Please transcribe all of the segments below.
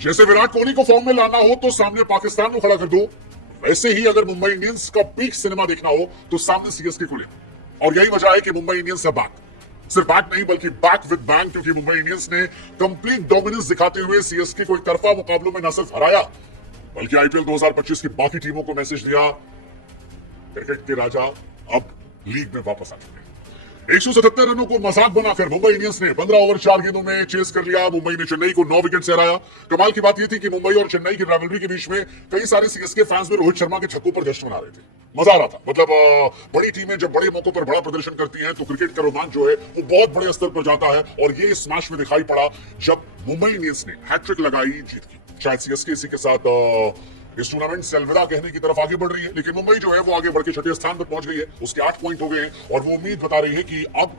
जैसे विराट कोहली को फॉर्म में लाना हो तो सामने पाकिस्तान को खड़ा कर दो, वैसे ही अगर मुंबई इंडियंस का पीक सिनेमा देखना हो तो सामने सीएसके को ले। और यही वजह है कि मुंबई इंडियंस है बैक, सिर्फ बैक नहीं बल्कि बैक विद बैंग, क्योंकि मुंबई इंडियंस ने कंप्लीट डोमिनेंस दिखाते हुए सीएसके को एक तरफा मुकाबलों में न सिर्फ हराया बल्कि आईपीएल 2025 की बाकी टीमों को मैसेज दिया, क्रिकेट के राजा अब लीग में वापस आ चुके हैं। 177 रनों को मजाक बनाकर मुंबई इंडियंस ने 15 ओवर 4 गेंदों में चेस कर लिया। मुंबई ने चेन्नई को 9 विकेट से हराया। कमाल की बात यह थी कि मुंबई और चेन्नई की राइवलरी के बीच में कई सारे सीएसके फैंस भी रोहित शर्मा के छक्कों पर जश्न मना रहे थे। मजा आ रहा था। मतलब बड़ी टीमें जब बड़े मौकों पर बड़ा प्रदर्शन करती हैं तो क्रिकेट का रोमांच जो है वो बहुत बड़े स्तर पर जाता है, और ये इस मैच में दिखाई पड़ा जब मुंबई इंडियंस ने हैट्रिक लगाई जीत की। शायद सीएसके इसी के साथ इस टूर्नामेंट से अलविदा कहने की तरफ आगे बढ़ रही है, लेकिन मुंबई जो है वो आगे बढ़ के छठे स्थान पर पहुंच गई है। उसके 8 पॉइंट हो गए हैं और वो उम्मीद बता रही है कि अब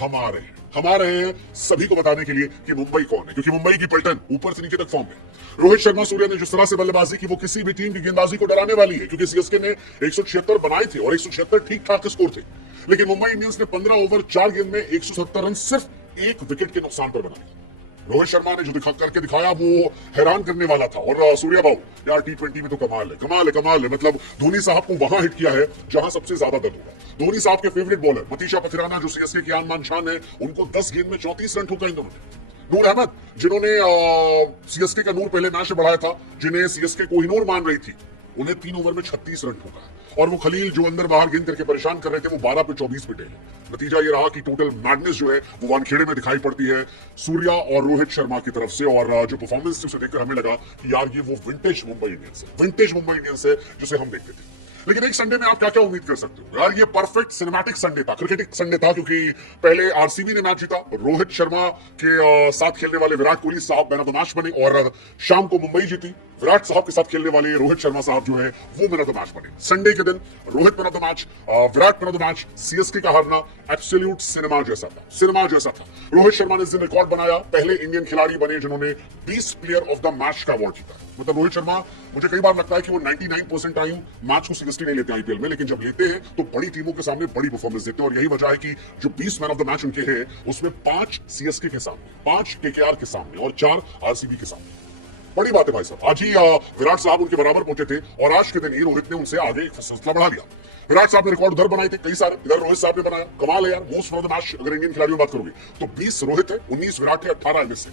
हम आ रहे हैं सभी को बताने के लिए कि मुंबई कौन है, क्योंकि मुंबई की पलटन ऊपर से नीचे तक फॉर्म है। रोहित शर्मा सूर्या ने जिस तरह से बल्लेबाजी की वो किसी भी टीम की गेंदबाजी को डराने वाली है, क्योंकि सीएसके ने 176 बनाए थे और 176 ठीक ठाक स्कोर थे, लेकिन मुंबई इंडियंस ने 15 ओवर 4 गेंद में 170 रन सिर्फ एक विकेट के नुकसान पर बनाए। रोहित शर्मा ने जो करके दिखाया वो हैरान करने वाला था। और सूर्या बाबू यार T20 में तो कमाल है। मतलब धोनी साहब को वहां हिट किया है जहां सबसे ज्यादा दर्द होगा। धोनी साहब के फेवरेट बॉलर मतीशा पथिराना जो सीएसके की आन बान शान है, उनको 10 गेंद में 34 रन ठोका इन दोनों ने। नूर अहमद जिन्होंने सीएसके का नूर पहले मैच में बढ़ाया था, जिन्हें सीएसके कोहिनूर मान रही थी, उन्हें 3 ओवर में 36 रन ठोका। और वो खलील जो अंदर बाहर गेंद करके परेशान कर रहे थे, वो 12 पे 24 पिटे। नतीजा ये रहा कि टोटल मैडनेस जो है वो वानखेड़े में दिखाई पड़ती है सूर्या और रोहित शर्मा की तरफ से। और जो परफॉर्मेंस उसे देखकर हमें लगा कि यार ये वो विंटेज मुंबई इंडियंस है जिसे हम देखते थे। लेकिन एक संडे में आप क्या क्या उम्मीद कर सकते हो यार? ये परफेक्ट सिनेमैटिक संडे था, क्रिकेटिक संडे था, क्योंकि पहले आरसीबी ने मैच जीता, रोहित शर्मा के साथ खेलने वाले विराट कोहली साहब मैन ऑफ द मैच बने, और शाम को मुंबई जीती, विराट साहब के साथ खेलने वाले रोहित शर्मा साहब जो है वो मैन ऑफ द मैच बने। संडे के दिन Rohit man of the match, Virat man of the match, CSK का हारना एब्सोल्यूट सिनेमा जैसा था। रोहित शर्मा ने इस दिन रिकॉर्ड बनाया, पहले इंडियन खिलाड़ी बने जिन्होंने 20 प्लेयर ऑफ द मैच का अवार्ड जीता। मतलब रोहित शर्मा, मुझे कई बार लगता है कि वो 99% टाइम मैच को सीरियसली नहीं लेते आईपीएल में, लेकिन जब लेते हैं तो बड़ी टीमों के सामने बड़ी परफॉर्मेंस देते हैं। और यही वजह है कि जो 20 मैन ऑफ द मैच उनके हैं उसमें 5 सीएसके के सामने, 5 केकेआर के सामने और 4 आरसीबी के सामने। बड़ी बात है भाई साहब। आज ही विराट साहब उनके बराबर पहुंचे थे और आज के दिन ही रोहित ने उनसे आगे एक सिलसिला बढ़ा लिया। विराट साहब ने रिकॉर्ड उधर बनाए थे कई सारे, इधर रोहित साहब ने बनाया। कमाल है यार, मोस्ट ऑफ द मैच अगर इंडियन खिलाड़ियों की बात करोगे तो 20 रोहित है, 19 विराट है, 18 एमएस है,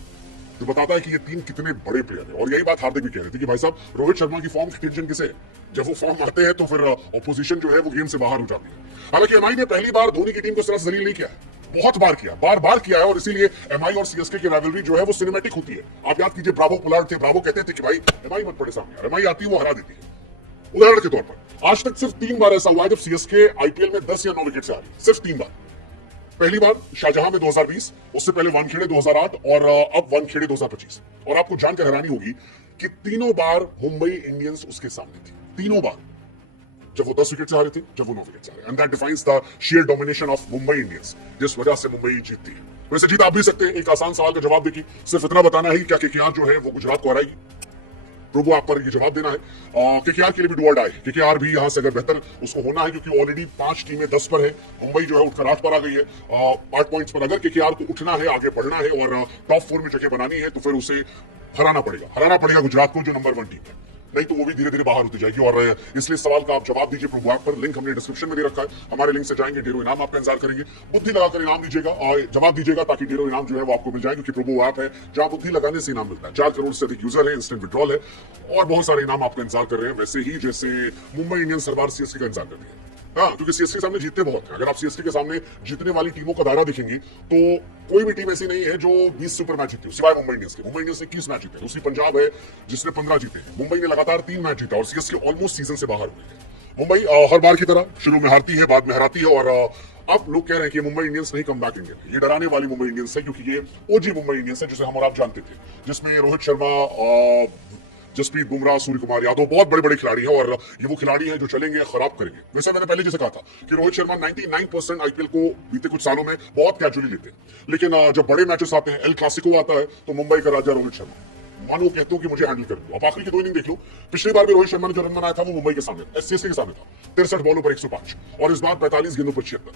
जो बताता है कि ये तीन कितने बड़े प्लेयर हैं। और यही बात हार्दिक भी कह रहे थे कि भाई साहब रोहित शर्मा की फॉर्म की टेंशन किसे है? जब वो फॉर्म आते हैं तो फिर ऑपोजिशन जो है वो गेम से बाहर हो जाती है। हालांकि एमआई ने पहली बार धोनी की टीम को इस तरह से जलील नहीं किया है, बहुत बार किया, बार किया है, और इसीलिए एमआई और सीएसके की राइवलरी जो है वो सिनेमैटिक होती है। आप याद कीजिए ब्रावो पोलार्ड थे, ब्रावो कहते थे कि भाई एमआई मत पड़े सामने, एमआई आती है वो हरा देती है। उदाहरण के तौर पर आज तक सिर्फ 3 बार ऐसा हुआ है जब सीएसके आईपीएल में 10 या 9 विकेट से हारी, सिर्फ 3 बार। पहली बार शाहजहां में 2020, उससे पहले वानखेड़े 2008 और अब वानखेड़े 2025। और आपको जानकर हैरानी होगी कि तीनों बार मुंबई इंडियंस उसके सामने थी, तीनों बार, जब वो 10 विकेट से हारे थे, जब वो 9 विकेट से हारे। And that defines the share domination of Mumbai Indians, जिस वजह से मुंबई जीतती है। वैसे जीत आप भी सकते हैं। एक आसान सवाल का जवाब देखिए, सिर्फ इतना बताना है कि क्या केकेआर जो है वो गुजरात को हराएगी? प्रभु आप पर ये जवाब देना है। केकेआर के लिए भी डू और डाई, केकेआर भी यहां से अगर बेहतर उसको होना है, क्योंकि ऑलरेडी 5 टीमें 10 पर है, मुंबई जो है उठकर 8 पर आ गई है, 8 पॉइंट्स पर। अगर केकेआर को उठना है, आगे बढ़ना है और टॉप 4 में जगह बनानी है तो फिर उसे हराना पड़ेगा गुजरात को, जो नंबर 1 टीम है, नहीं तो वो भी धीरे धीरे बाहर होती जाएगी। और इसलिए सवाल का आप जवाब दीजिए प्रभु ऐप पर, लिंक हमने डिस्क्रिप्शन में दे रखा है, हमारे लिंक से जाएंगे, ढेरों इनाम आपका इंतजार करेंगे। बुद्धि लगाकर इनाम दीजिएगा और जवाब दीजिएगा, ताकि ढेरों इनाम जो है वो आपको मिल जाए, क्योंकि प्रभु ऐप है जहां बुद्धि लगाने से इनाम मिलता है। 4 करोड़ से अधिक यूजर है, इंस्टेंट विड्रॉल है और बहुत सारे इनाम आपका इंतजार कर रहे हैं, वैसे ही जैसे मुंबई इंडियंस सरदार सीएसके का इंतजार करती है। हाँ, क्योंकि सीएसके के सामने जीतते बहुत हैं। अगर आप सीएसके के सामने जीतने वाली टीमों का दायरा देखेंगे तो कोई भी टीम ऐसी नहीं है जो 20 सुपर मैच जीती हो, सिवाय मुंबई इंडियंस के। मुंबई इंडियंस ने 21 मैच जीते, दूसरी पंजाब है जिसने 15 जीते हैं। मुंबई ने लगातार 3 मैच जीता और सीएसके ऑलमोस्ट सीजन से बाहर हुई है। मुंबई हर बार की तरह शुरू में हारती है, बाद में हराती है, और अब लोग कह रहे हैं कि मुंबई इंडियंस नहीं कम बैक इंडियन है। ये डराने वाली मुंबई इंडियंस है, क्योंकि ये ओजी मुंबई इंडियंस है जिसे हम और आप जानते थे, जिसमें रोहित शर्मा, जसप्रीत बुमराह, सूर्य कुमार यादव बहुत बड़े बड़े खिलाड़ी हैं, और ये वो खिलाड़ी हैं जो चलेंगे, खराब करेंगे। वैसे मैंने पहले जैसे कहा था कि रोहित शर्मा 99% आईपीएल को बीते कुछ सालों में बहुत कैजुअली लेते हैं, लेकिन जब बड़े मैचेस आते हैं, एल क्लासिको आता है, तो मुंबई का राजा रोहित शर्मा, मानो कहते हो कि मुझे हैंडल कर दो। अब आखिरी की 2 इनिंग देख लो, पिछली बार भी रोहित शर्मा ने जो रन बनाया था वो मुंबई के सामने, सीएसके के सामने था, 63 बॉलों पर 105, और इस बार 45 गेंदों पर 76।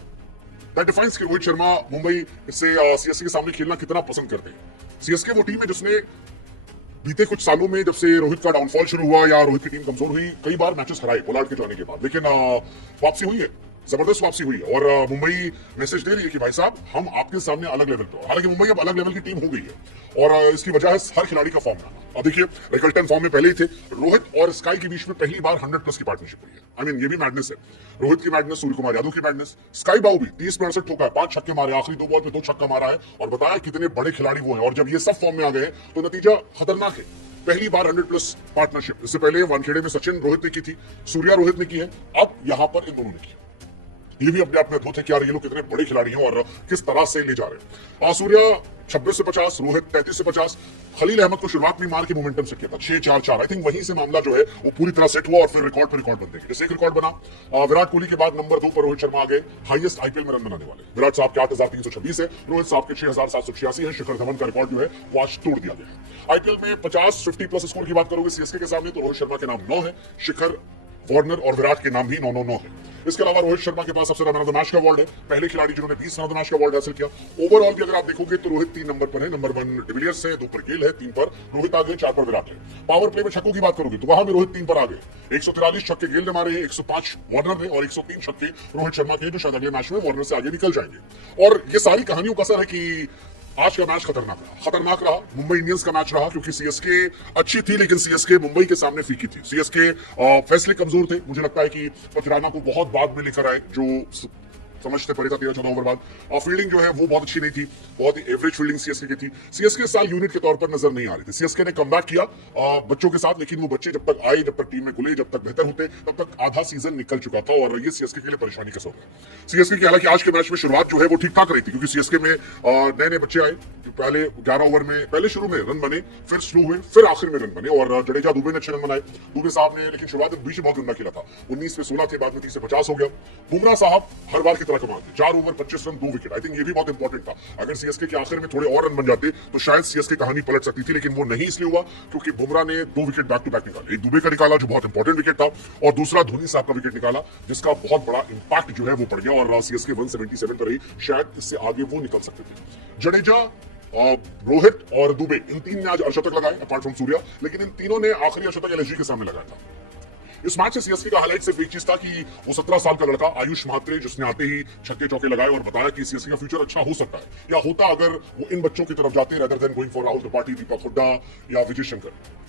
दैट डिफाइंस कि रोहित शर्मा मुंबई से सीएसके के सामने खेलना कितना पसंद करते हैं। सीएसके वो टीम है जिसने बीते कुछ सालों में जब से रोहित का डाउनफॉल शुरू हुआ या रोहित की टीम कमजोर हुई, कई बार मैचेस हराए पोलार्ड के जाने के बाद, लेकिन वापसी हुई है, जबरदस्त वापसी हुई है और मुंबई मैसेज दे रही है कि भाई साहब हम आपके सामने अलग लेवल पे हो। हालांकि मुंबई अब अलग लेवल की टीम हो गई है और इसकी वजह है हर खिलाड़ी का फॉर्म आना। अब देखिए रिकल्टन फॉर्म में पहले ही थे, रोहित और स्काई के बीच में पहली बार 100+ की पार्टनरशिप हुई है। आई मीन ये भी मैडनेस है, रोहित की मैडनेस, सूर्य कुमार यादव की मैडनेस, स्काई बाऊ भी 30 में 68 ठोका है, 5 छक्के मारे, आखिरी 2 बॉल पे 2 छक्का मारा है और बताया कितने बड़े खिलाड़ी वो हैं। और जब ये सब फॉर्म में आ गए तो नतीजा खतरनाक है। पहली बार 100+ पार्टनरशिप, इससे पहले वानखेड़े में सचिन रोहित ने की थी, सूर्या रोहित ने की है, अब यहां पर इन दोनों ने की। ये भी अपने आप में अद्भुत है कि यार ये लोग कितने बड़े खिलाड़ी हैं और किस तरह से ले जा रहे हैं। सूर्या 26 से 50, रोहित 33 से 50। खलील अहमद को शुरुआत में मार के मोमेंटम से किया था 6-4-4। आई थिंक वहीं से मामला जो है वो पूरी तरह सेट हुआ और फिर रिकॉर्ड पर रिकॉर्ड बनते गए। जैसे एक रिकॉर्ड बना, विराट कोहली के बाद नंबर 2 पर रोहित शर्मा आ गए, हाईएस्ट आईपीएल में रन बनाने वाले। विराट साहब के 8,326 है, रोहित साहब के 6,786 है। शिखर धवन का रिकॉर्ड जो है वो आज तोड़ दिया गया है। आईपीएल में 50 स्कोर की बात करोगे सीएसके के सामने तो रोहित शर्मा के नाम 9 है, शिखर, वार्नर और विराट के नाम भी 9-9-9 है। इसके अलावा रोहित शर्मा के पास सबसे ज्यादा मैन ऑफ द मैच का अवार्ड है, पहले खिलाड़ी जिन्होंने 20 मैन ऑफ द मैच का अवार्ड हासिल किया। ओवरऑल भी अगर आप देखोगे तो रोहित 3 नंबर पर है, नंबर 1 डिविलियर्स है, 2 पर गेल है, 3 पर रोहित आ गए, 4 पर विराट है। पावर प्ले में छक्कों की बात करोगे तो वहां भी रोहित 3 पर आ गए। 143 छक्के गेल ने मारे हैं, 105 वार्नर ने और 103 छक्के रोहित शर्मा के, जो शायद अगले मैच में वार्नर से आगे निकल जाएंगे। और ये सारी कहानियों का असर है कि आज का मैच खतरनाक रहा। मुंबई इंडियंस का मैच रहा क्योंकि सीएसके अच्छी थी लेकिन सीएसके मुंबई के सामने फीकी थी। सीएसके फैसले कमजोर थे। मुझे लगता है कि पथराना को बहुत बाद में लेकर आए, जो समझते पड़े था 13-14 ओवर बाद। फील्डिंग जो है वो बहुत अच्छी नहीं थी, बहुत ही एवरेज फील्डिंग सीएसके की थी। सीएसके साल यूनिट के तौर पर नजर नहीं आ रही थी। सीएसके ने कमबैक किया बच्चों के साथ, लेकिन वो बच्चे जब तक आए, जब तक टीम में घुले, जब तक बेहतर होते, तब तक आधा सीजन निकल चुका था और ये सीएसके के लिए परेशानी का सबब है। सीएसके की हालांकि आज के मैच में शुरुआत जो है वो ठीक ठाक रही थी क्योंकि सीएसके में नए नए बच्चे आए। पहले 11 ओवर में, पहले शुरू में रन बने, फिर स्लो हुए, फिर आखिर में रन बने और जडेजा, दुबे ने अच्छे रन बनाए। दुबे साहब ने लेकिन शुरुआत में बीच में बहुत गंदा खेला था, 19 पे 16 थे, बाद में 30 से 50 हो गया। बुमराह साहब हर बार की तरह कमाल थे, 4 over 25 run 2 wicket. I think ये भी बहुत इंपॉर्टेंट था। अगर सीएसके के आखिर में थोड़े और रन बन जाते तो शायद सीएसके कहानी पलट सकती थी, लेकिन वो नहीं इसलिए हुआ क्योंकि बुमराह ने 2 विकेट बैक टू बैक निकाले। एक दुबे का निकाला जो बहुत इंपॉर्टेंट विकेट था और दूसरा धोनी साहब का विकेट निकाला जिसका बहुत बड़ा इंपैक्ट जो है वो पड़ गया और सीएसके 177 पर रही। शायद इससे आगे वो निकल सकते थे। जडेजा, रोहित और दुबे, इन 3 ने आज अर्शतक लगाए अपार्ट फ्रॉम सूर्या, लेकिन इन तीनों ने आखिरी अर्शतक एलएसजी के सामने लगाया था। इस मैच से सीएसके का हाईलाइट सिर्फ एक चीज था कि वो 17 साल का लड़का आयुष म्हात्रे, जिसने आते ही छक्के चौके लगाए और बताया कि सीएसके का फ्यूचर अच्छा हो सकता है या होता अगर वो इन बच्चों की तरफ जाते rather than going for Rahul Tripathi, Deepak Hooda या विजय शंकर।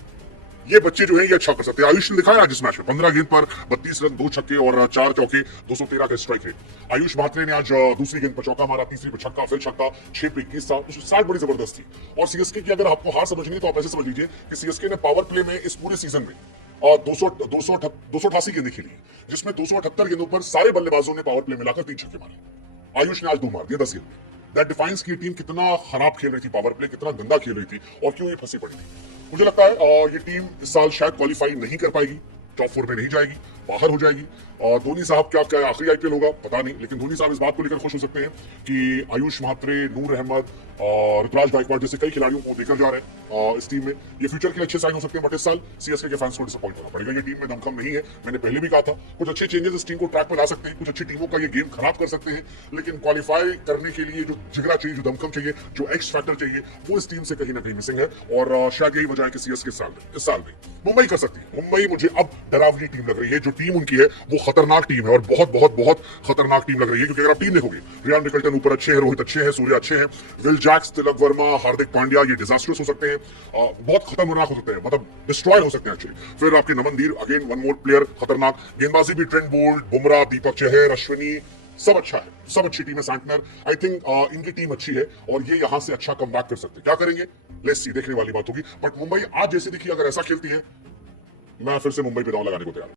ये बच्चे जो है ये अच्छा कर सकते हैं। आयुष ने दिखाया जिस मैच में 15 गेंद पर 32 रन, 2 छक्के और 4 चौके, 213 का स्ट्राइक रेट। आयुष म्हात्रे ने आज दूसरी गेंद पर चौका मारा, तीसरी पर छक्का, फिर छक्का, 6 पे 21 था, तो साइड बड़ी जबरदस्त थी। और सीएसके की अगर आपको हार समझनी है तो आप ऐसे समझ लीजिए कि सीएसके ने पावर प्ले में इस पूरे सीजन में 288 गेंदें खेली, जिसमें 278 गेंदों पर सारे बल्लेबाजों ने पावर प्ले मिलाकर 3 छक्के मारे। आयुष ने आज 2 मार दिए 10 गेंद में। दैट डिफाइंस की टीम कितना खराब खेल रही थी पावर प्ले, कितना गंदा खेल रही थी और क्यों ये फंसी पड़ी थी। मुझे लगता है ये टीम इस साल शायद क्वालिफाई नहीं कर पाएगी, टॉप 4 में नहीं जाएगी, बाहर हो जाएगी। और धोनी साहब क्या क्या आखिरी आईपीएल होगा पता नहीं, लेकिन धोनी साहब इस बात को लेकर खुश हो सकते हैं कि आयुष म्हात्रे, नूर अहमद और ऋतुराज गायकवाड़ जैसे कई खिलाड़ियों को लेकर जा रहे हैं इस टीम में। ये फ्यूचर के लिए अच्छे साइन हो सकते हैं, बट इस साल सीएसके के फैंस को डिसअपॉइंट होना पड़ेगा। ये टीम में दमखम नहीं है, मैंने पहले भी कहा था। कुछ अच्छे चेंजेस इस टीम को ट्रैक पर ला सकते हैं, कुछ अच्छी टीमों का ये गेम खराब कर सकते हैं, लेकिन क्वालिफाई करने के लिए जो जिगरा चाहिए, जो दमखम चाहिए, जो एक्स फैक्टर चाहिए, वो इस टीम से कहीं ना कहीं मिसिंग है। और शायद यही वजह है कि सीएसके इस साल में मुंबई कर सकती है। मुंबई मुझे अब डरावनी टीम लग रही है। जो टीम उनकी है वो खतरनाक टीम है और बहुत बहुत बहुत खतरनाक टीम लग रही है। क्योंकि अगर आप टीम देखोगे, रियान रिकल्टन ऊपर अच्छे हैं, रोहित अच्छे हैं, सूर्या अच्छे हैं, विल जैक्स, तिलक वर्मा, हार्दिक पांड्या, ये डिजास्टर्स हो सकते हैं, बहुत खतरनाक हो सकते हैं, मतलब डिस्ट्रॉय हो सकते हैं एक्चुअली। फिर आपके नमनदीर, अगेन वन मोर प्लेयर खतरनाक। गेंदबाजी भी ट्रेंट बोल्ट, बुमराह, दीपक चहर, अश्विनी, सब अच्छा है, सब अच्छी टीम है। सैंटनर, आई थिंक इनकी टीम अच्छी है और ये यहां से अच्छा कमबैक कर सकते हैं। क्या करेंगे लेट्स सी, देखने वाली बात होगी। बट मुंबई आज जैसे दिखी, अगर ऐसा खेलती है, मैं फिर से मुंबई पे दांव लगाने को तैयार हूं।